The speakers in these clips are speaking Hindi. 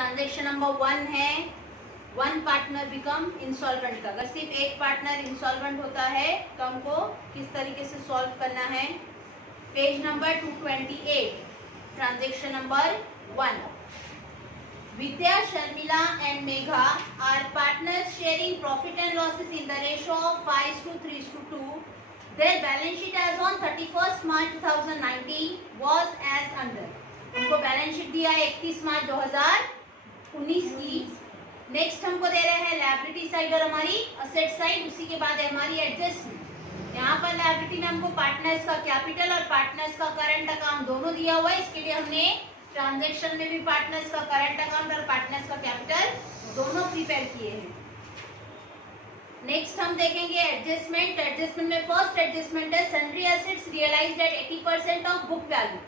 ट्रांजेक्शन नंबर 1 है, वन पार्टनर बिकम इंसॉल्वेंट का। अगर सिर्फ एक पार्टनर इंसॉल्वेंट होता है तो हमको किस तरीके से सॉल्व करना है। Page number 228, transaction number 1। Vidya, Sharmila and Megha are partners sharing profit and losses in the ratio of 5:3:2. Their balance sheet as on 31st March 2019 was as under. हमको बैलेंस शीट दिया है 31 मार्च 2019 की। नेक्स्ट हमको दे रहे हैं लायबिलिटी साइड और हमारी असेट साइड, उसी के बाद है हमारी एडजस्टमेंट। यहाँ पर लायबिलिटी में हमको पार्टनर्स का कैपिटल और पार्टनर्स का करंट अकाउंट दोनों दिया हुआ है। इसके लिए हमने ट्रांजैक्शन में भी पार्टनर्स का करंट अकाउंट और पार्टनर्स का कैपिटल दोनों प्रिपेयर किए हैं। नेक्स्ट हम देखेंगे एडजस्टमेंट। एडजस्टमेंट में फर्स्ट एडजस्टमेंट है sundry assets realised at 80% of book value.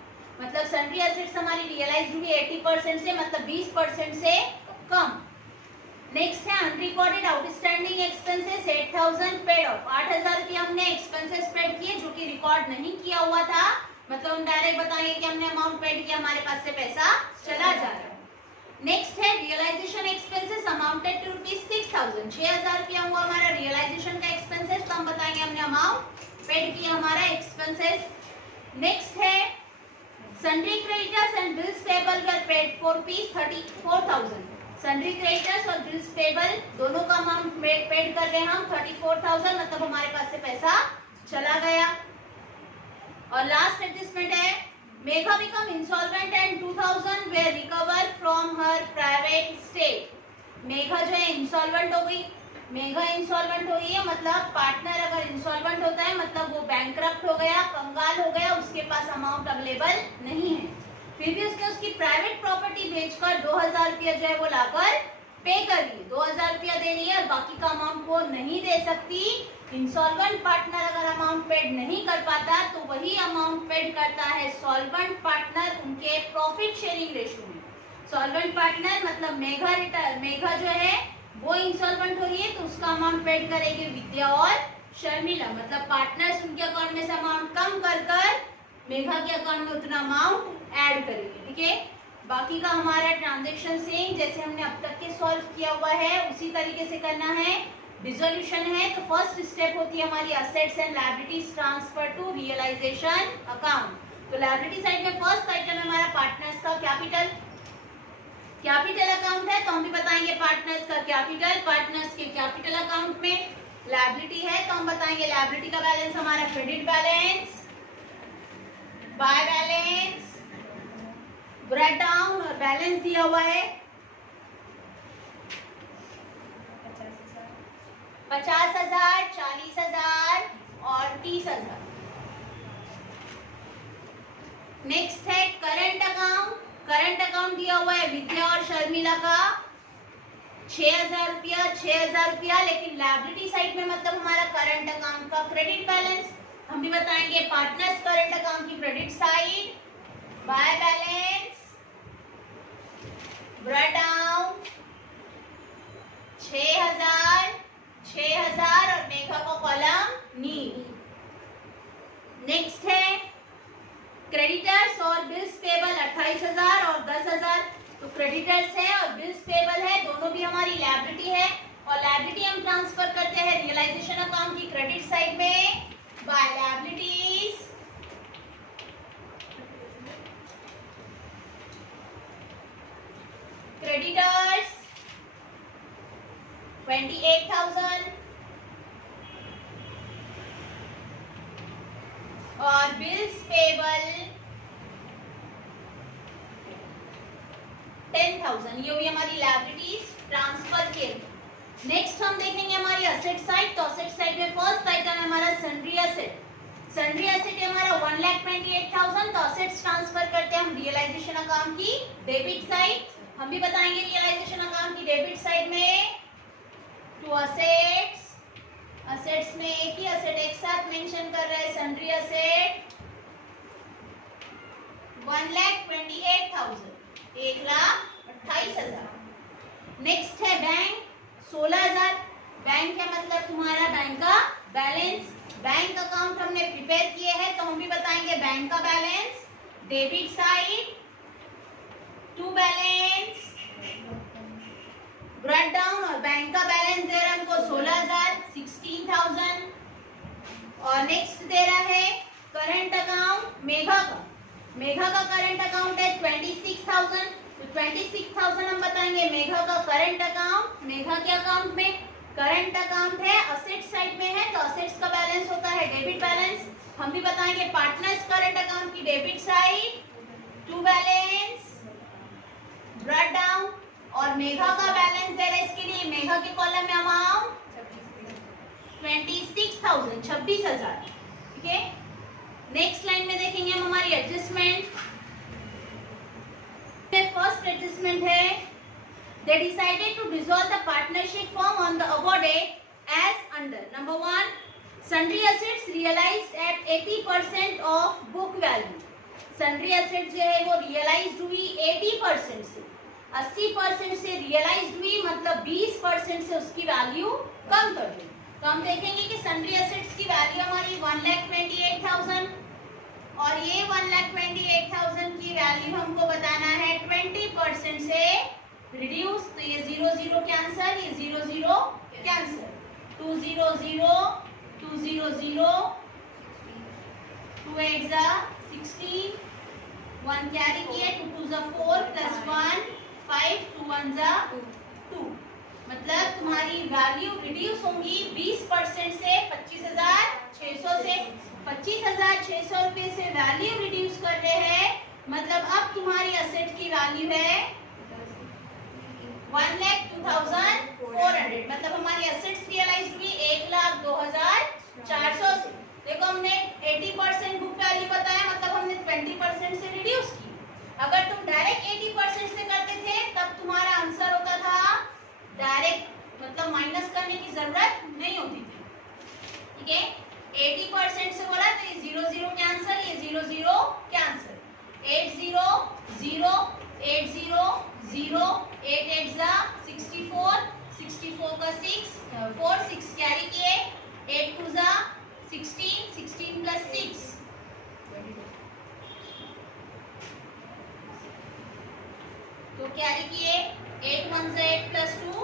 मतलब सन्ड्री एसेट्स हमारी रियलाइज्ड हुई 80% से, मतलब 20% से कम। नेक्स्ट है unrecorded outstanding expenses 8000 paid off. 8000 रुपये हमने एक्सपेंसेस पेड किए जो कि रिकॉर्ड नहीं किया हुआ था। मतलब हम डायरेक्ट बताएंगे कि हमने अमाउंट पेड किया, हमारे पास से पैसा चला जा रहा है। नेक्स्ट है रियलाइजेशन एक्सपेंसेस अमाउंटेड टू ₹6000। 6000 रुपया हुआ हमारा रियलाइजेशन का एक्सपेंसेस, तो हम बताएंगे हमने अमाउंट पेड किया हमारा एक्सपेंसेस। नेक्स्ट है sundry creditors and bills payable were paid for ₹34,000। Sundry creditors और बिल्स पेबल दोनों का अमाउंट पेड कर रहे हैं हम 34,000, मतलब हमारे पास से पैसा चला गया। और लास्ट एडजस्टमेंट है Megha become insolvent and 2000 were recover from her private state. Megha जो है इंसॉल्वेंट हो गई। मेघा इंसॉल्वेंट हो गई है मतलब पार्टनर अगर इंसॉल्वेंट होता है मतलब वो बैंकरप्ट हो गया, कंगाल हो गया, उसके पास अमाउंट अवेलेबल नहीं है। फिर भी उसने उसकी प्राइवेट प्रॉपर्टी बेचकर 2000 रुपया जो है वो लाकर पे कर लिए। 2000 रुपया दे रही है और बाकी का अमाउंट वो नहीं दे सकती। इंसॉल्वेंट पार्टनर अगर अमाउंट पेड नहीं कर पाता तो वही अमाउंट पेड करता है सॉल्वेंट पार्टनर उनके प्रॉफिट शेयरिंग रेशियो में। सॉल्वेंट पार्टनर मतलब मेघा जो है वो इंसॉल्वेंट हो रही है तो उसका अमाउंट पेड करेगी विद्या और शर्मिला। मतलब पार्टनर्स उनके अकाउंट में से अमाउंट कम कर मेघा के अकाउंट में उतना अमाउंट ऐड करेगी। ठीक है, बाकी का हमारा ट्रांजेक्शन सेम जैसे हमने अब तक के सॉल्व किया हुआ है उसी तरीके से करना है। डिसोल्यूशन है तो फर्स्ट स्टेप होती है हमारी assets and liabilities transfer to realisation account. तो लायबिलिटी साइड में फर्स्ट आइटम है हमारा पार्टनर्स का कैपिटल अकाउंट है, तो हम भी बताएंगे पार्टनर्स का कैपिटल। पार्टनर्स के कैपिटल अकाउंट में लायबिलिटी है तो हम बताएंगे लायबिलिटी का बैलेंस हमारा credit balance, by balance, break down और बैलेंस दिया हुआ है 50,000, 40,000 और 30,000। नेक्स्ट है करंट अकाउंट। करंट अकाउंट दिया हुआ है विद्या और शर्मिला का 6,000 रुपया, लेकिन लायबिलिटी साइड में मतलब हमारा करंट अकाउंट का क्रेडिट बैलेंस हम भी बताएंगे पार्टनर्स करंट अकाउंट की credit side, by balance, break down 6,000 और मेघा का कॉलम नील। नेक्स्ट है क्रेडिटर्स और बिल्स पेबल 28,000 और 10,000। तो क्रेडिटर्स है और बिल्स पेबल है, दोनों भी हमारी लायबिलिटी है और लायबिलिटी हम ट्रांसफर करते हैं रियलाइजेशन अकाउंट की क्रेडिट साइड में बाय लायबिलिटीज, क्रेडिटर्स 28,000 और बिल्स पेबल 10,000। ये हुई हमारी लायबिलिटीज ट्रांसफर के। नेक्स्ट हम देखेंगे हमारी असेट साइड। तो असेट साइड में फर्स्ट आइटम है हमारा सन्ड्री एसेट। सन्ड्री एसेट है हमारा 1,28,000। तो असेट्स ट्रांसफर करते हैं हम रियलाइजेशन अकाउंट की डेबिट साइड। हम भी बताएंगे रियलाइजेशन अकाउंट की डेबिट साइड में टू असेट्स में एक ही असेट एक साथ मेंशन कर रहे हैं सन्ड्री एसेट 1,28,000, 1,28,000। नेक्स्ट है बैंक 16,000। बैंक है मतलब तुम्हारा बैंक का बैलेंस। बैंक अकाउंट हमने प्रिपेयर किए हैं तो हम भी बताएंगे बैंक का balance debit side to balance bank का बैलेंस दे रहा है हमको 16,000, 16,000। और नेक्स्ट दे रहा है करंट अकाउंट मेघा का करंट अकाउंट है 26,000। तो 26,000 हम बताएंगे मेघा का करंट अकाउंट। मेघा के अकाउंट में करंट अकाउंट है, असेट साइड में है, तो असेट्स का बैलेंस होता है डेबिट बैलेंस। हम भी बताएंगे पार्टनर्स करंट अकाउंट की debit side to balance brought down. और मेघा का बैलेंस दे रहा है, इसके लिए मेघा के कॉलम में अमाउंट 26,000, 26,000। ठीक है, नेक्स्ट लाइन में देखेंगे हम हमारी एडजस्टमेंट। फर्स्ट एडजस्टमेंट है they decided to dissolve the partnership form on the above date as under number 1 sundry assets realized at 80% of book value। sundry assets जो है वो realized हुई 80% से, 80% से realized हुई, मतलब 20% से उसकी वैल्यू कम कर दी। तो हम देखेंगे कि sundry assets की वैल्यू हमारी 1,28,000 और ये 1,28,000 की वैल्यू हमको बताना है 20% से रिड्यूस। तो ये 0 0 कैंसल, ये 0 0 कैंसल, 2 0 0 2 0 0 2 8 जा 16, 1 कैरी किए, 2 2 जा 4 प्लस 1 5, 2 1 जा 2। मतलब तुम्हारी वैल्यू रिड्यूस होंगी 20% से 25,600 से। 25,600 रुपए से वैल्यू रिड्यूस कर रहे हैं, मतलब अब तुम्हारी असेट की वैल्यू है 1,02,400। मतलब हमारी असेट्स रियलाइज हुई 1,02,400 से। देखो हमने 80% बुक वैल्यू बताया, मतलब हमने 20% से रिड्यूस की। अगर तुम डायरेक्ट 80% से करते थे तब तुम्हारा आंसर होता था डायरेक्ट, मतलब माइनस करने की जरूरत नहीं होती थी। ठीक है, 80% से बोला तो ये 0 0 कैंसल, ये 0 0 कैंसल, 8 0 0 8 0 0 8 8 जा 64, 64 का 6 4 6 कैरी किए, 8 2 जा 16, 16 प्लस 6 तो कैरी किए, 8 1 जा 8 प्लस 2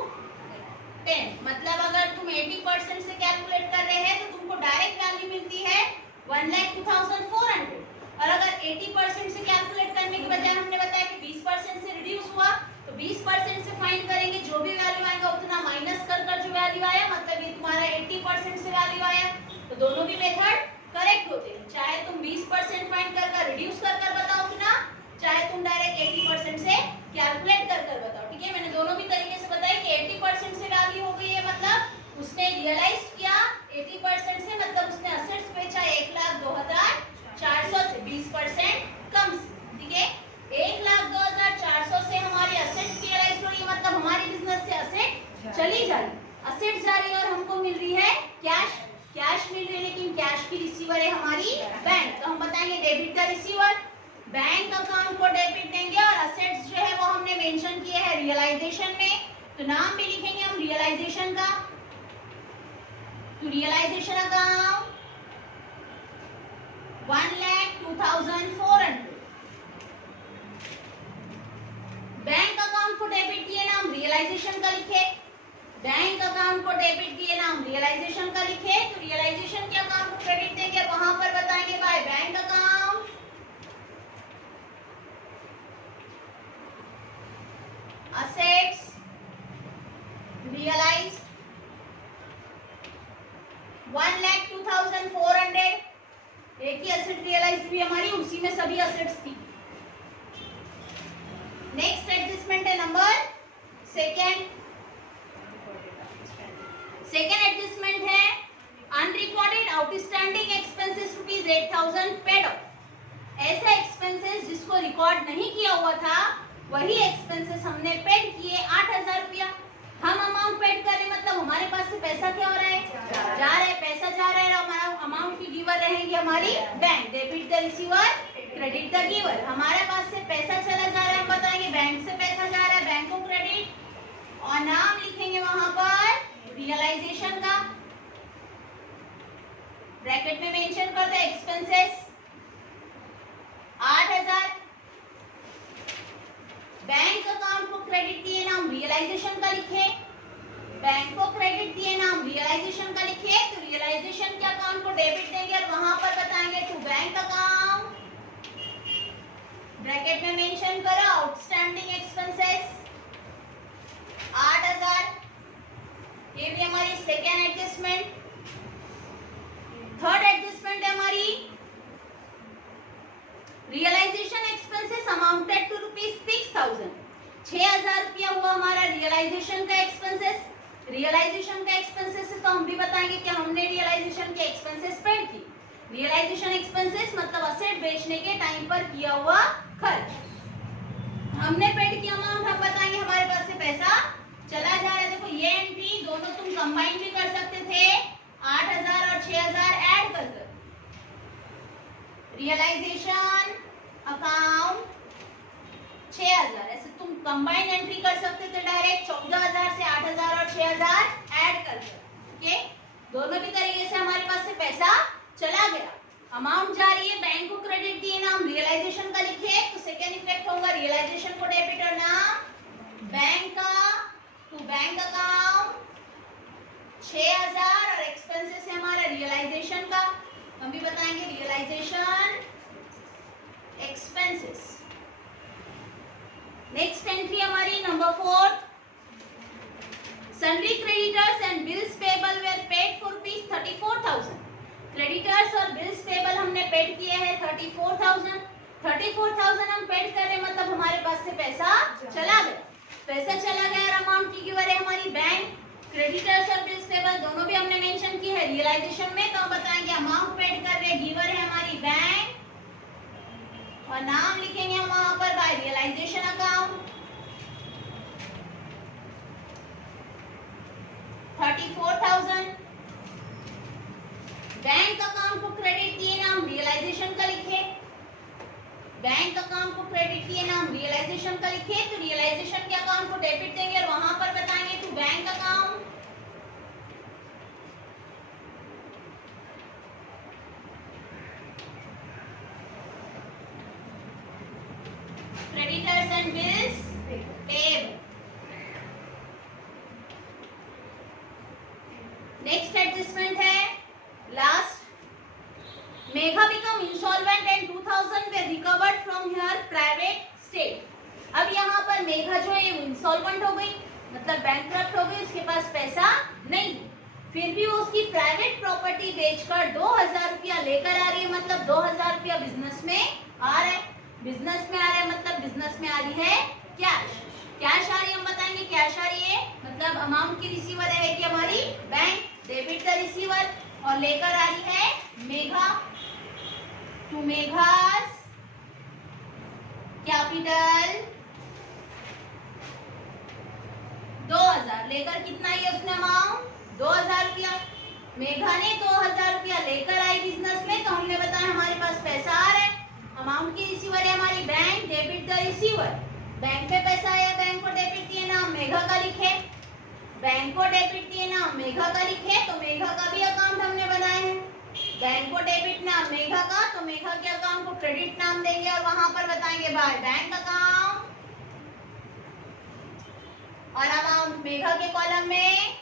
10। मतलब अगर तुम 80% से कैलकुलेट कर रहे हैं तो तुमको डायरेक्ट वैल्यू मिलती है 1,02,400। और अगर 80% से कैलकुलेट करने के बजाय हमने बताया कि 20% से रिड्यूस हुआ, तो 20% से फाइंड करेंगे, जो भी वैल्यू आएगा उतना माइनस कर जो वैल्यू आया, मतलब ये तुम्हारा 80% से वैल्यू आया। तो दोनों भी मेथड करेक्ट होते हैं, चाहे तुम 20% फाइंड कर रिड्यूस कर बताओ उतना, चाहे तुम डायरेक्ट 80% से कैलकुलेट कर बताओ। ठीक है, मैंने दोनों भी तरीके से बताया कि 80% से वैल्यू हो गई है, मतलब उसने रियलाइज किया 80% से, मतलब उसने असेट्स बेचा 1,02,400 से 20% कम से। ठीक है, 1,02,400 से हमारी असेट्स रियलाइज हो रही है, मतलब हमारी बिजनेस से असेट चली जा रही, असेट्स जा रही है और हमको मिल रही है कैश, कैश मिल रही है, लेकिन कैश की रिसीवर है हमारी बैंक। तो हम बताएंगे डेबिट का रिसीवर, बैंक अकाउंट को डेबिट देंगे और असेट्स जो है वो हमने मेंशन किए हैं रियलाइजेशन में, तो नाम भी लिखेंगे हम रियलाइजेशन का। तो रियलाइजेशन अकाउंट 1,02,400। बैंक अकाउंट को डेबिट दिए नाम रियलाइजेशन का लिखे, बैंक अकाउंट को डेबिट दिए नाम रियलाइजेशन का लिखे। तो रियलाइजेशन के अकाउंट को क्रेडिट देंगे, वहां पर बताएंगे by bank account assets realized 1,02,400। एक ही असेट रियलाइज हुई हमारी, उसी में सभी असेट्स थी। नेक्स्ट एडजस्टमेंट है नंबर सेकेंड एडजस्टमेंट है unrecorded outstanding expenses ₹8,000 paid of. ऐसे एक्सपेंसेस जिसको रिकॉर्ड नहीं किया हुआ था वही एक्सपेंसेस हमने पेड किए 8,000 रुपया। हम अमाउंट पेड कर रहे, मतलब हमारे पास से पैसा क्या हो रहा है, जा रहा है, पैसा जा रहा है, हमारा अमाउंट की गिवर रहेगी हमारी bank. Debit the receiver, credit the giver. हमारे पास से पैसा चला जा रहा है, हम बताएंगे बैंक से पैसा जा रहा है, बैंक को क्रेडिट, और नाम लिखेंगे वहां पर रियलाइजेशन का, ब्रैकेट में मेंशन कर दो एक्सपेंसेस 8,000। बैंक अकाउंट को क्रेडिट दिए नाम रियलाइजेशन का लिखे, बैंक को क्रेडिट दिए ना हम रियलाइजेशन का लिखे तो रियलाइजेशन के अकाउंट को डेबिट देंगे और वहां पर बताएंगे टू बैंक अकाउंट, ब्रैकेट में मेंशन करो आउटस्टैंडिंग एक्सपेंसेस 8000। ये भी हमारी सेकेंड एडजस्टमेंट। थर्ड एडजस्टमेंट है हमारी रियलाइजेशन एक्सपेंसेस अमाउंटेड टू ₹6000। 6000 रुपया हुआ हमारा रियलाइजेशन का एक्सपेंसेस। रियलाइजेशन का एक्सपेंसेस तो हम भी बताएंगे कि हमने रियलाइजेशन के एक्सपेंसेस पेड की। रियलाइजेशन एक्सपेंसेस मतलब असेट बेचने के टाइम पर किया हुआ खर्च। हमने पेड किया अमाउंट हम बताएंगे हमारे पास से पैसा चला जा रहा है। देखो ये एंट्री दोनों तुम कंबाइन भी कर सकते थे 8000 और 6000 ऐड कर रियलाइजेशन अकाउंट 6000 ऐसे तुम कंबाइन एंट्री कर सकते थे डायरेक्ट 14000 से 8000 और 6000 ऐड कर। ओके, दोनों भी तरीके से हमारे पास से पैसा चला गया। अमाउंट जा रही है, बैंक को क्रेडिट दिए ना हम रियलाइजेशन का लिखे तो सेकेंड इफेक्ट होगा रियलाइजेशन को डेबिट और नाम बैंक का टू बैंक अकाउंट 6000 और एक्सपेंसेस है हमारा रियलाइजेशन का। हम भी बताएंगे रियलाइजेशन एक्सपेंसेस। नेक्स्ट एंट्री हमारी number 4, sundry creditors and bills payable were paid for ₹34,000। Creditors और बिल्स पेबल हमने पेड किए हैं 34,000। 34,000 हम पेड कर रहे मतलब हमारे पास से पैसा चला गया। पैसा चला गया और अमाउंट की गिवर है हमारी बैंक। क्रेडिटर्स और बिल्स पेबल दोनों भी हमने मेंशन की है रियलाइजेशन में तो हम बताएंगे अमाउंट पेड कर रहे गिवर है हमारी बैंक और नाम लिखेंगे हम वहां पर by realisation account 34,000। Bank account को क्रेडिट दिए नाम रियलाइजेशन का लिखे। बैंक अकाउंट को क्रेडिट दिए नाम रियलाइजेशन का लिखे तो रियलाइजेशन के अकाउंट को डेबिट देंगे और वहां पर बताएंगे to bank account creditors and bills payable. Next adjustment है last, Megha become insolvent and 2000 we recovered from here private state. अब यहाँ पर मेघा जो है इंसॉल्वेंट हो गई मतलब बैंकक्रप्ट हो गई, उसके पास पैसा नहीं, फिर भी वो उसकी प्राइवेट प्रॉपर्टी बेचकर 2000 रुपया लेकर आ रही है मतलब 2000 रुपया बिजनेस में आ रहा है। बिजनेस में आ रहा है मतलब बिजनेस में आ रही है कैश। कैश आ रही है हम बताएंगे कैश आ रही है मतलब अमाउंट की रिसीवर है कि हमारी बैंक, डेबिट द रिसीवर और लेकर आ रही है मेघा टू मेघास कैपिटल 2000 लेकर कितना ही उसने अमाउंट 2000 रुपया। मेघा ने 2000 रुपया लेकर आई बिजनेस में तो हमने बताया हमारे पास पैसा आ रहा है। अमाउंट की रिसीवर है हमारी bank, debit the receiver. Bank पे पैसा आया, बैंक को डेबिट दिए नाम मेघा का लिखे। बैंक को डेबिट दिए नाम मेघा का लिखे तो मेघा का भी अकाउंट हमने बनाए हैं। बैंक को डेबिट नाम मेघा का तो मेघा के अकाउंट को क्रेडिट नाम देंगे और वहां पर बताएंगे बाय बैंक अकाउंट और अमाउंट मेघा के कॉलम में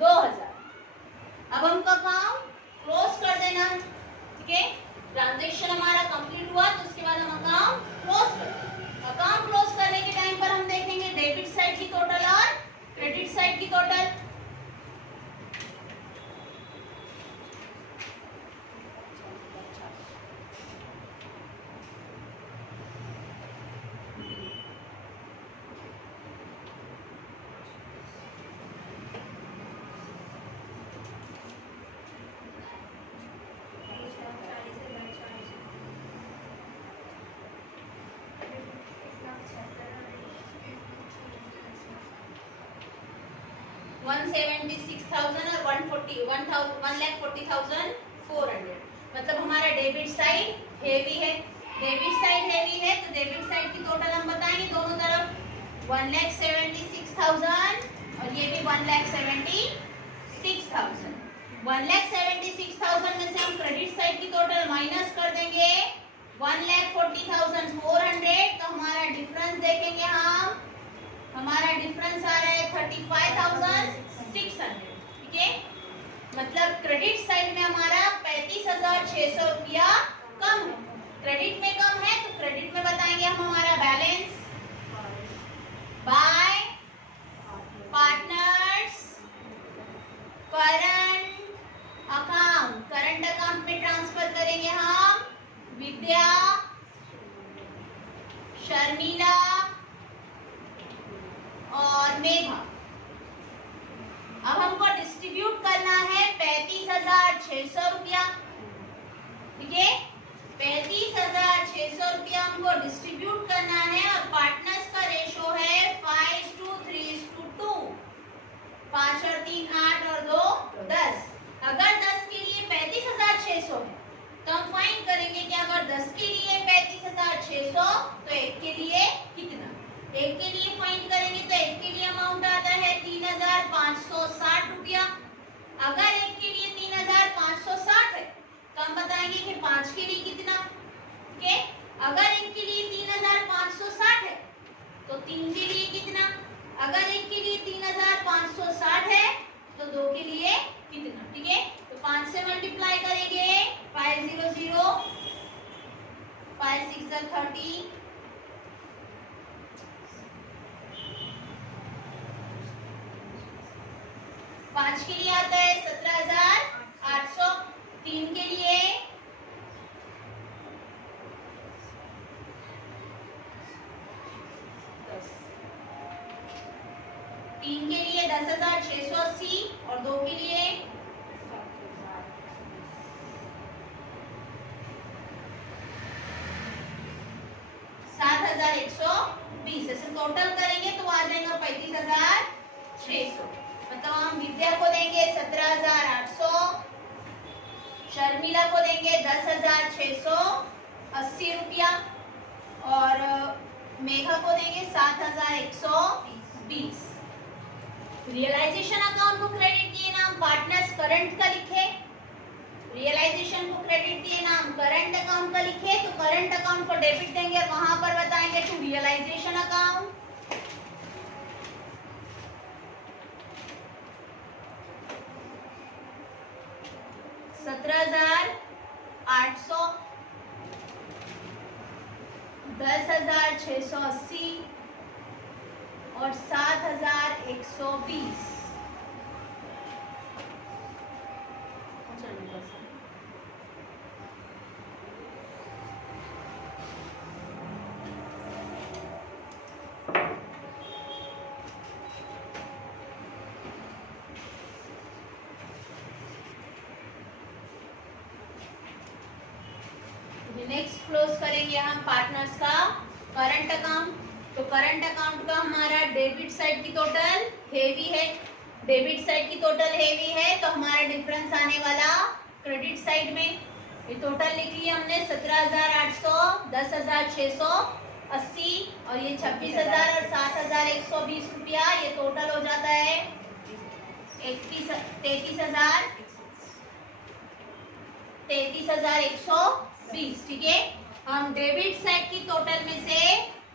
2000। अब हमको अकाउंट क्लोज कर देना, ठीक है। ट्रांजैक्शन हमारा कंप्लीट हुआ तो उसके बाद हम अकाउंट क्लोज कर। अकाउंट क्लोज करने के टाइम पर हम देखेंगे डेबिट साइड की टोटल और क्रेडिट साइड की टोटल। मतलब हमारा डेबिट साइड हेवी है। डेबिट साइड हेवी है तो डेबिट साइड की टोटल हम बताएंगे दोनों तरफ 1,76,000 और ये भी 1,76,000। 1,76,000 में से हम क्रेडिट साइड की टोटल माइनस कर देंगे 1,40,400 तो हमारा डिफरेंस देखेंगे हम, हमारा डिफरेंस आ रहा है 35,600, ठीक है। मतलब क्रेडिट साइड में हमारा 35,600 रुपया कम है। क्रेडिट में कम है तो क्रेडिट में बताएंगे हम हमारा balance bye partners current account. Current account में ट्रांसफर करेंगे हम विद्या, शर्मिला और मेघा। अब हमको डिस्ट्रीब्यूट करना है 35,600 रुपया, ठीक है। 35,600 रुपया हमको डिस्ट्रीब्यूट करना है और पार्टनर्स का रेशो है 5:3:2। 5 और 3 8 और 2 10। अगर 10 के लिए 35,600 है तो हम फाइंड करेंगे कि अगर 10 के लिए 35,600 तो 1 के लिए कितना। 1 के लिए फाइंड करेंगे तो 1 के लिए अमाउंट आता है 3,560 रुपया। अगर 1 के लिए 3,560 है तो हम बताएंगे कि 5 के लिए कितना, ठीक है। अगर 1 के लिए 3,560 है तो 3 के लिए कितना। अगर 1 के लिए 3,560 है तो 2 के लिए कितना, ठीक है। तो 5 से मल्टीप्लाई करेंगे 500, 5 6 30, 5 के लिए आता है 17,800। 3 के लिए 10,680 और 2 के लिए 7,120। ऐसे टोटल करेंगे तो आ जाएगा 35,600। मतलब हम विद्या को देंगे 17,800, शर्मिला को देंगे 10,680 रुपया और मेघा को देंगे 7,120। रियलाइजेशन अकाउंट को क्रेडिट दिए नाम पार्टनर्स करंट का लिखे, रियलाइजेशन को क्रेडिट दिए नाम करंट अकाउंट का लिखे तो करंट अकाउंट को डेबिट देंगे और वहां पर बताएंगे टू रियलाइजेशन अकाउंट। $17,800, 10,680 और 7,120। नेक्स्ट क्लोज करेंगे हम पार्टनर्स का करंट अकाउंट। तो करंट अकाउंट का हमारा डेबिट साइड की टोटल हेवी है, डेबिट साइड की टोटल हेवी है तो हमारा डिफरेंस आने वाला क्रेडिट साइड में। ये टोटल लिख लिया हमने 17,800, 10,680 और ये 26,000 और 7,120 रुपया। ये टोटल हो जाता है 33,120, ठीक है। हम डेबिट साइड की टोटल में से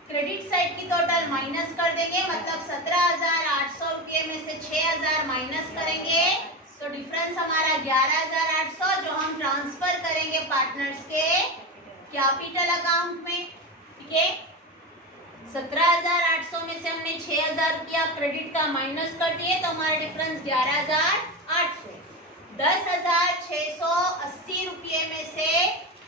क्रेडिट साइड की टोटल माइनस कर देंगे, मतलब 17,800 रुपये में से 6,000 माइनस करेंगे तो डिफरेंस हमारा 11,800 जो हम ट्रांसफर करेंगे पार्टनर्स के कैपिटल अकाउंट में, ठीक है। 17,800 में से हमने 6,000 रुपया क्रेडिट का माइनस कर दिए तो हमारा डिफरेंस 11,800। 10,680 रुपये में से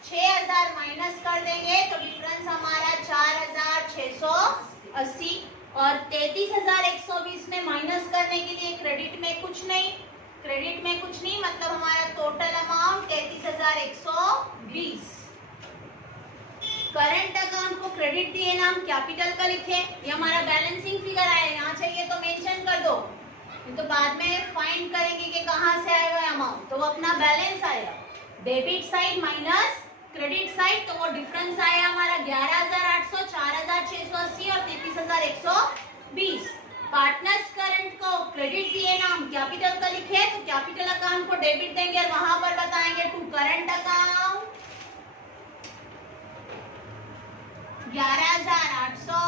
6,000 माइनस कर देंगे तो डिफरेंस हमारा 4,680 और 33,120 में माइनस करने के लिए क्रेडिट में कुछ नहीं, क्रेडिट में कुछ नहीं मतलब हमारा टोटल अमाउंट 33,120। करंट अकाउंट को क्रेडिट दिए नाम कैपिटल का लिखे, ये हमारा बैलेंसिंग फिगर आया, यहाँ चाहिए तो मेंशन कर दो, तो बाद में फाइंड करेंगे कि कहाँ से आएगा अमाउंट, तो वो अपना बैलेंस आएगा debit side minus credit side, तो वो डिफरेंस आया हमारा 11,800, 4,680 और 33,120। पार्टनर्स करंट को क्रेडिट दिए नाम कैपिटल का लिखे तो कैपिटल अकाउंट को डेबिट देंगे और वहां पर बताएंगे टू करंट अकाउंट 11,800,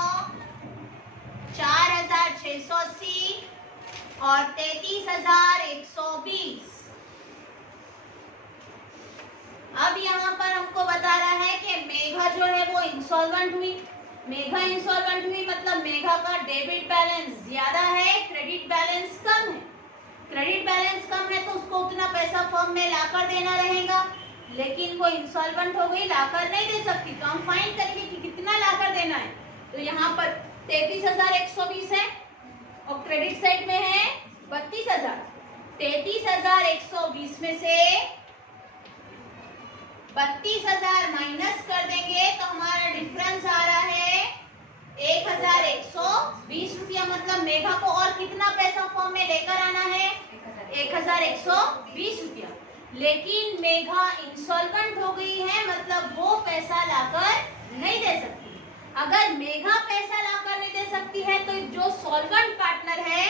4,680 और 33,120। अब यहाँ पर हमको बता रहा है कि मेघा जो है वो इंसॉल्वेंट हुई। मेघा इंसॉल्वेंट हुई मतलब मेघा का डेबिट बैलेंस ज्यादा है, क्रेडिट बैलेंस कम है। क्रेडिट बैलेंस कम है तो उसको उतना पैसा फर्म में लाकर देना रहेगा, लेकिन वो इंसॉल्वेंट हो गई, लाकर नहीं दे सकती। तो हम फाइंड करेंगे कि कितना लाकर देना है। तो यहाँ पर 33,120 है और क्रेडिट साइड में है 32,000। 33,120 में से 32,000 माइनस कर देंगे तो हमारा डिफरेंस आ रहा है 1,120 रुपया। मतलब मेघा को और कितना पैसा फॉर्म में लेकर आना है? 1,120 रुपया। लेकिन मेघा इंसॉल्वेंट हो गई है, मतलब वो पैसा लाकर नहीं दे सकती। अगर मेघा पैसा लाकर नहीं दे सकती है तो जो सॉल्वेंट पार्टनर है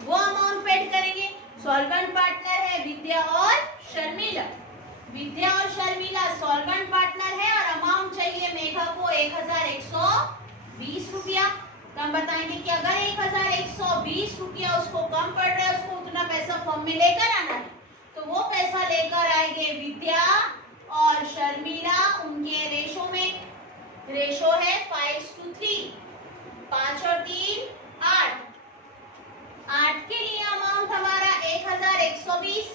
वो अमाउंट पेड करेंगे। सॉल्वेंट पार्टनर है विद्या और शर्मिला। विद्या और शर्मिला सॉल्वेंट पार्टनर है और अमाउंट चाहिए मेघा को 1,120 रुपया। तो हम बताएंगे कि अगर 1,120 रुपया उसको कम पड़ रहा है, उसको उतना पैसा फॉर्म में लेकर आना है, तो वो पैसा लेकर आएंगे विद्या और शर्मिला। उनके रेशो में, रेशो है 5:3, 5 और 3 8। 8 के लिए अमाउंट हमारा 1,120।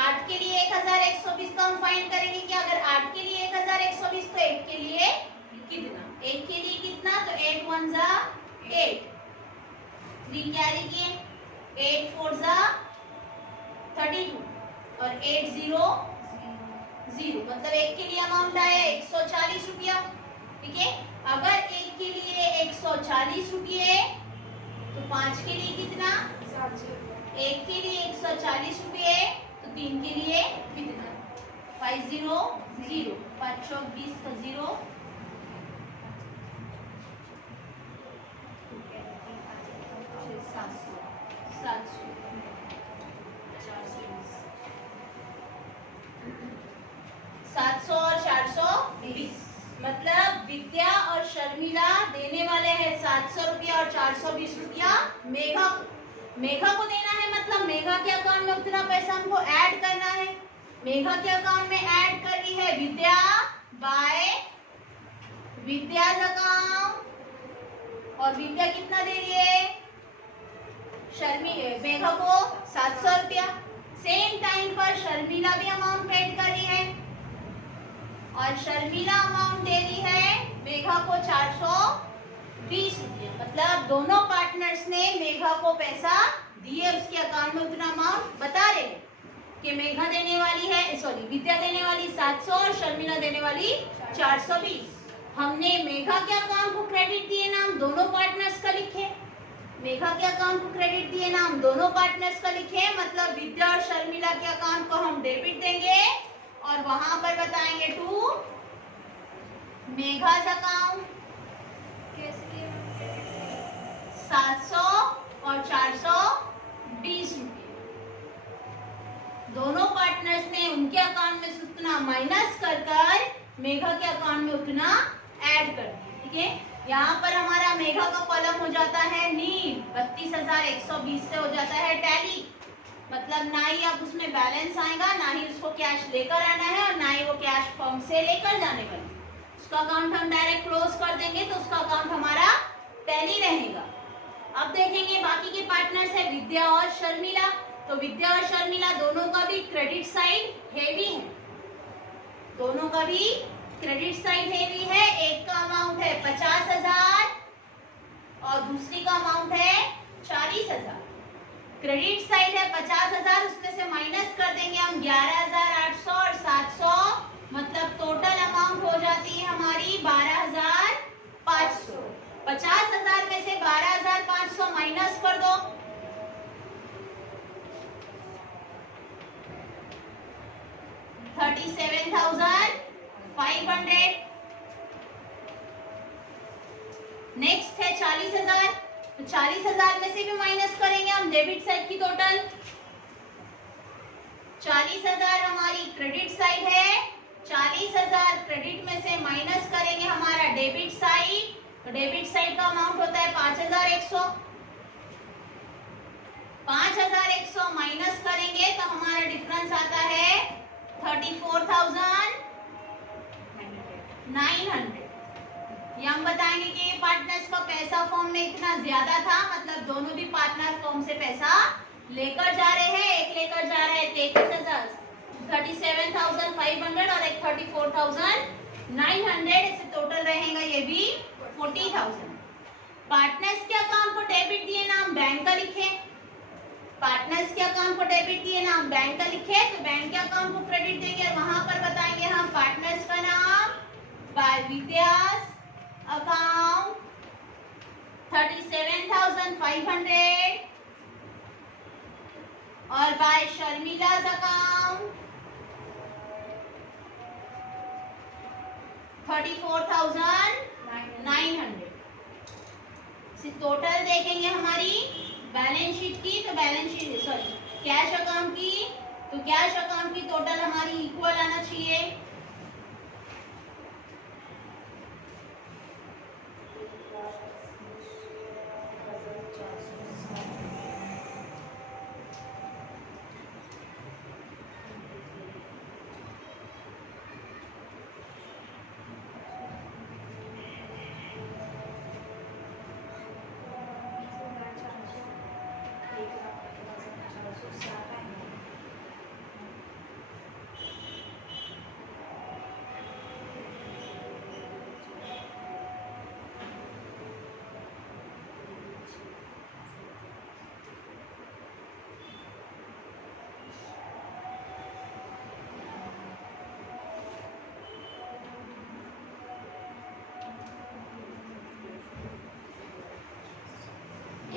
8 के लिए 1,120 का हम फाइंड करेंगे कि अगर 8 के लिए 1,120 तो 8 के लिए कितना? 8 के लिए कितना? तो 8 1 जा 8, 3 कैरी किए, 8 4 जा 32 और 8 0 0। मतलब 1 के लिए अमाउंट आया 140 रुपया। ठीक है, अगर 1 के लिए 140 रुपये तो 5 के लिए कितना? 1 के लिए 140 रुपये तो 3 के लिए कितना? 5 0 0, 5 चौक 20 का 0, 700 और 420। मतलब विद्या और शर्मिला देने वाले हैं 700 रुपया और 420 रुपया मेघा को। मेघा को देना है मतलब मेघा के अकाउंट में उतना पैसा हमको ऐड करना है। मेघा के अकाउंट में ऐड कर रही है विद्या बाय विद्याज अकाउंट, और विद्या कितना दे रही है? मेघा को 700 रुपया। सेम टाइम पर शर्मिला भी अमाउंट पेड कर रही है और शर्मिला अमाउंट दे रही है मेघा को 420 रुपया। मतलब दोनों पार्टनर्स ने मेघा को पैसा दिए, उसके अकाउंट में उतना अमाउंट बता रहे हैं कि मेघा देने वाली है, सॉरी विद्या देने वाली 700 और शर्मिला देने वाली 420। हमने मेघा के अकाउंट को क्रेडिट दिए नाम दोनों पार्टनर्स का लिखे, मेघा के अकाउंट को क्रेडिट दिए नाम दोनों पार्टनर्स का लिखे। मतलब विद्या और शर्मिला के अकाउंट को हम डेबिट देंगे और वहां पर बताएंगे टू मेघा's अकाउंट। 700 और 420 रुपये दोनों पार्टनर्स ने उनके अकाउंट में से उतना माइनस कर मेघा के अकाउंट में उतना ऐड कर दिया। ठीक है, यहाँ पर हमारा मेघा का कॉलम हो जाता है नील, 32,120 से हो जाता है टैली। मतलब ना ही अब उसमें बैलेंस आएगा, ना ही उसको कैश लेकर आना है और ना ही वो कैश फर्म से लेकर जाने वाली। उसका अकाउंट हम डायरेक्ट क्लोज कर देंगे तो उसका अकाउंट हमारा टैली रहेगा। अब देखेंगे बाकी के पार्टनर्स है विद्या और शर्मिला। तो विद्या और शर्मिला दोनों का भी क्रेडिट साइड हेवी है, दोनों का भी क्रेडिट साइड हेवी है। एक का अमाउंट है 50,000 और दूसरी का अमाउंट है 40,000। क्रेडिट साइड है 50,000, उसमें से माइनस कर देंगे हम 11,800 और 700, मतलब टोटल अमाउंट हो जाती है हमारी 12,500। 50,000 में से 12,500 माइनस कर दो, 37,500। नेक्स्ट है 40,000, तो 40,000 में से भी माइनस करेंगे हम डेबिट साइड की टोटल। 40,000 हमारी क्रेडिट साइड है, 40,000 क्रेडिट में से माइनस करेंगे हमारा डेबिट साइड। तो डेबिट साइड का अमाउंट होता है 5,100। 5100 माइनस करेंगे तो हमारा डिफरेंस आता है 34,900। ये हम बताएंगे कि पार्टनर्स का पैसा फॉर्म में इतना ज्यादा था, मतलब दोनों भी पार्टनर फॉर्म से पैसा लेकर जा रहे हैं। एक लेकर जा रहे हैं 37,500 और एक 34,900, इसे टोटल रहेगा ये भी 40,000। पार्टनर्स के अकाउंट को डेबिट दिए ना हम बैंक का लिखे, पार्टनर्स के अकाउंट को डेबिट दिए ना हम बैंक का लिखे, तो बैंक के अकाउंट को क्रेडिट देंगे और वहां पर बताएंगे हम पार्टनर्स का नाम बाय विद्यास अकाउंट 37,500 और बाय शर्मिला's अकाउंट 34,900। टोटल देखेंगे हमारी बैलेंस शीट की, तो balance sheet sorry cash account की, तो कैश अकाउंट की टोटल हमारी इक्वल आना चाहिए।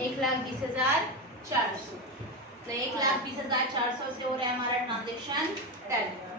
एक 1,20,400, तो 1,20,400 से हो रहा है हमारा ट्रांजेक्शन टैली।